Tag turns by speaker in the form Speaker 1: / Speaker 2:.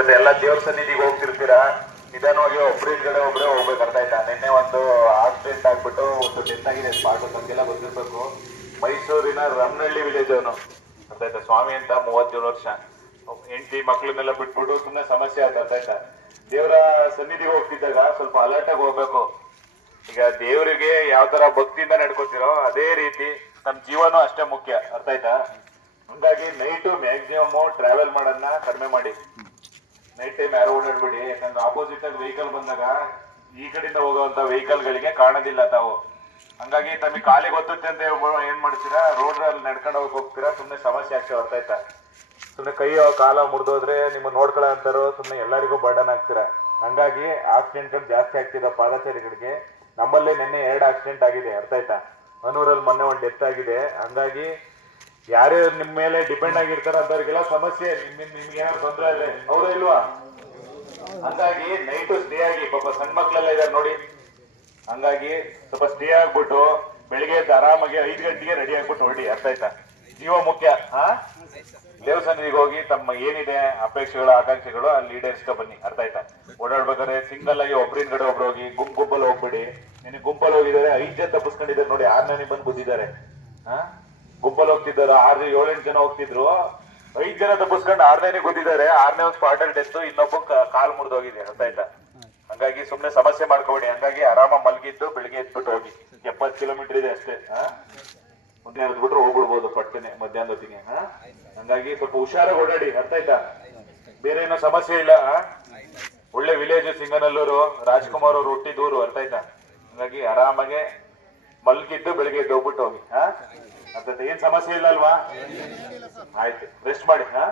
Speaker 1: ಎಲ್ಲ ದೇವ್ರ ಸನ್ನಿಧಿಗೆ ಹೋಗ್ತಿರ್ತೀರಾ? ನಿಧಾನವಾಗಿ ಒಬ್ರು ಕಡೆ ಒಬ್ರೇ ಹೋಗ್ಬೇಕು ಅರ್ಥ ಆಯ್ತಾ ನಿನ್ನೆ ಒಂದು ಆಕ್ಸಿಡೆಂಟ್ ಆಗ್ಬಿಟ್ಟು ಒಂದು ಡೆತ್ ಆಗಿದೆ. ಸ್ಪಾಟ್ ನಮ್ಗೆಲ್ಲ ಗೊತ್ತಿರ್ಬೇಕು. ಮೈಸೂರಿನ ರಮ್ನಹಳ್ಳಿ ವಿಲೇಜ್ ಅವನು. ಅಂತ ಆಯ್ತಾ? ಸ್ವಾಮಿ ಅಂತ ಮೂವತ್ತೇಳು ವರ್ಷ. ಹೆಂಡತಿ ಮಕ್ಳನ್ನೆಲ್ಲ ಬಿಟ್ಬಿಟ್ಟು ಸುಮ್ಮನೆ ಸಮಸ್ಯೆ ಆಯ್ತು. ಅರ್ಥ ಆಯ್ತಾ? ದೇವರ ಸನ್ನಿಧಿಗೆ ಹೋಗ್ತಿದ್ದಾಗ ಸ್ವಲ್ಪ ಅಲರ್ಟ್ ಆಗಿ ಹೋಗ್ಬೇಕು. ಈಗ ದೇವರಿಗೆ ಯಾವ ತರ ಭಕ್ತಿಯಿಂದ ನಡ್ಕೋತಿರೋ ಅದೇ ರೀತಿ ನಮ್ ಜೀವನ ಅಷ್ಟೇ ಮುಖ್ಯ. ಅರ್ಥ ಆಯ್ತಾ? ಹಂಗಾಗಿ ನೈಟು ಮ್ಯಾಕ್ಸಿಮಮ್ ಟ್ರಾವೆಲ್ ಮಾಡೋದನ್ನ ಕಡಿಮೆ ಮಾಡಿ. ನೈಟ್ ಟೈಮ್ ಯಾರು ಓಡಾಡ್ಬಿಡಿ ಯಾಕಂದ್ರೆ ಆಪೋಸಿಟ್ ಆಗಿ ವೆಹಿಕಲ್ ಬಂದಾಗ ಈ ಕಡೆಯಿಂದ ಹೋಗುವಂತ ವೆಹಿಕಲ್ ಗಳಿಗೆ ಕಾಣೋದಿಲ್ಲ ತಾವು. ಹಂಗಾಗಿ ತಮಗೆ ಕಾಲಿಗೆ ಗೊತ್ತುತ್ತೆ ಅಂತ ಏನ್ ಮಾಡ್ತೀರಾ? ರೋಡ್ ಅಲ್ಲಿ ನಡ್ಕೊಂಡು ಹೋಗಿ ಹೋಗ್ತೀರಾ? ಸುಮ್ಮನೆ ಸಮಸ್ಯೆ ಆಗ್ತವೆ ಅರ್ಥ ಸುಮ್ಮನೆ ಕೈ ಕಾಲ ಮುರಿದೋದ್ರೆ ನಿಮ್ಮ ನೋಡ್ಕೊಳ್ಳೋ ಅಂತಾರೋ ಸುಮ್ಮನೆ ಎಲ್ಲರಿಗೂ ಬರ್ಡನ್ ಆಗ್ತೀರಾ? ಹಂಗಾಗಿ ಆಕ್ಸಿಡೆಂಟ್ ಜಾಸ್ತಿ ಆಗ್ತಿರೋ ಪಾದಚಾರಿಗಳಿಗೆ ನಮ್ಮಲ್ಲೇ ನಿನ್ನೆ ಎರಡು ಆಕ್ಸಿಡೆಂಟ್ ಆಗಿದೆ. ಅರ್ಥ ಆಯ್ತಾ? ಮೊನ್ನೆ ಒಂದು ಡೆತ್ ಆಗಿದೆ. ಹಂಗಾಗಿ ಯಾರೇ ನಿಮ್ ಮೇಲೆ ಡಿಪೆಂಡ್ ಆಗಿರ್ತಾರ ಅಂತವ್ರಿಗೆಲ್ಲ ಸಮಸ್ಯೆ, ನಿಮ್ ನಿಮ್ಗೆ ಏನಾದ್ರು ತೊಂದರೆ ಇಲ್ಲ ಹೌದಾ ಇಲ್ವಾ? ಹಂಗಾಗಿ ನೈಟು ಸ್ಟೇ ಆಗಿ, ಪಾಪ ಸಣ್ಣ ಮಕ್ಳೆಲ್ಲ ಇದಾರೆ ನೋಡಿ. ಹಂಗಾಗಿ ಸ್ವಲ್ಪ ಸ್ಟೇ ಆಗ್ಬಿಟ್ಟು ಬೆಳಿಗ್ಗೆ ಎದ್ದು ಆರಾಮಾಗಿ ಐದು ಗಂಟೆಗೆ ರೆಡಿ ಆಗ್ಬಿಟ್ಟು ಹೊರಡಿ, ಅರ್ಥ ಆಯ್ತಾ? ಜೀವ ಮುಖ್ಯ, ಹಾ? ದೇವಸ್ಥಾನದಿಗೆ ಹೋಗಿ ತಮ್ಮ ಏನಿದೆ ಅಪೇಕ್ಷೆಗಳು, ಆಕಾಂಕ್ಷೆಗಳು, ಅಲ್ಲಿ ಈಡೇರಿಸ್ಕೊ ಬನ್ನಿ, ಅರ್ಥ ಆಯ್ತಾ? ಓಡಾಡ್ಬೇಕಾದ್ರೆ ಸಿಂಗಲ್ ಆಗಿ ಒಬ್ಬರಿನ ಕಡೆ ಒಬ್ರು ಹೋಗಿ ಗುಂಪು ಗುಂಪಲ್ಲಿ ಹೋಗ್ಬಿಡಿ. ನಿನಗೆ ಗುಂಪಲ್ಲಿ ಹೋಗಿದ್ದಾರೆ, ಐದ್ ಜನ ತಪ್ಪಿಸ್ಕೊಂಡಿದ್ದಾರೆ ನೋಡಿ ಆರ್ನೇ ಬಂದು ಬುದ್ದಿದ್ದಾರೆ ಹಾ? ಗುಂಪಲ್ಲಿ ಹೋಗ್ತಿದ್ದಾರೆ ಆರ್ ಏಳೆಂಟು ಜನ ಹೋಗ್ತಿದ್ರು. ಐದ್ ಜನ ತಪ್ಪಿಸ್ಕೊಂಡು ಆರ್ನೇನೆ ಗೊತ್ತಿದ್ದಾರೆ ಆರ್ನೇ ಒಂದು ಸ್ಪಾಟ್ ಅಲ್ಲಿ ಡೆತ್ತು ಇನ್ನೊಬ್ಬ ಕಾಲ್ ಮುರಿದೋಗಿದೆ ಅಂತ ಆಯ್ತಾ? ಹಂಗಾಗಿ ಸುಮ್ನೆ ಸಮಸ್ಯೆ ಮಾಡ್ಕೋಬೇಡಿ. ಹಂಗಾಗಿ ಆರಾಮ ಮಲ್ಗಿದ್ದು ಬೆಳಿಗ್ಗೆ ಎದ್ಬಿಟ್ಟು ಹೋಗಿ. ಎಪ್ಪತ್ ಕಿಲೋಮೀಟರ್ ಇದೆ ಅಷ್ಟೇ ಮುಂದೆ ಎದ್ಬಿಟ್ರೆ ಹೋಗ್ಬಿಡ್ಬೋದು ಪಟ್ಟನೆ ಮಧ್ಯಾಹ್ನ ಹೊತ್ತಿಗೆ ಹಂಗಾಗಿ ಸ್ವಲ್ಪ ಹುಷಾರಾಗಿ ಓಡಾಡಿ, ಅರ್ಥ ಆಯ್ತಾ? ಬೇರೆ ಏನೋ ಸಮಸ್ಯೆ ಇಲ್ಲ ಒಳ್ಳೆ ವಿಲೇಜ್ ಸಿಂಗನಲ್ಲೂರು, ರಾಜ್ಕುಮಾರ್ ಅವ್ರು ಹುಟ್ಟಿದೂರು, ಅರ್ಥ ಆಯ್ತಾ? ಹಂಗಾಗಿ ಆರಾಮಾಗೆ ಮಲ್ಗಿದ್ದು ಬೆಳಿಗ್ಗೆ ಎದ್ದೋಗ್ಬಿಟ್ಟು ಹೋಗಿ ಹಾ? ಅಂತ? ಏನ್ ಸಮಸ್ಯೆ ಇಲ್ಲ ಅಲ್ವಾ? ಆಯ್ತು ರೆಸ್ಟ್ ಮಾಡಿ ಹಾ?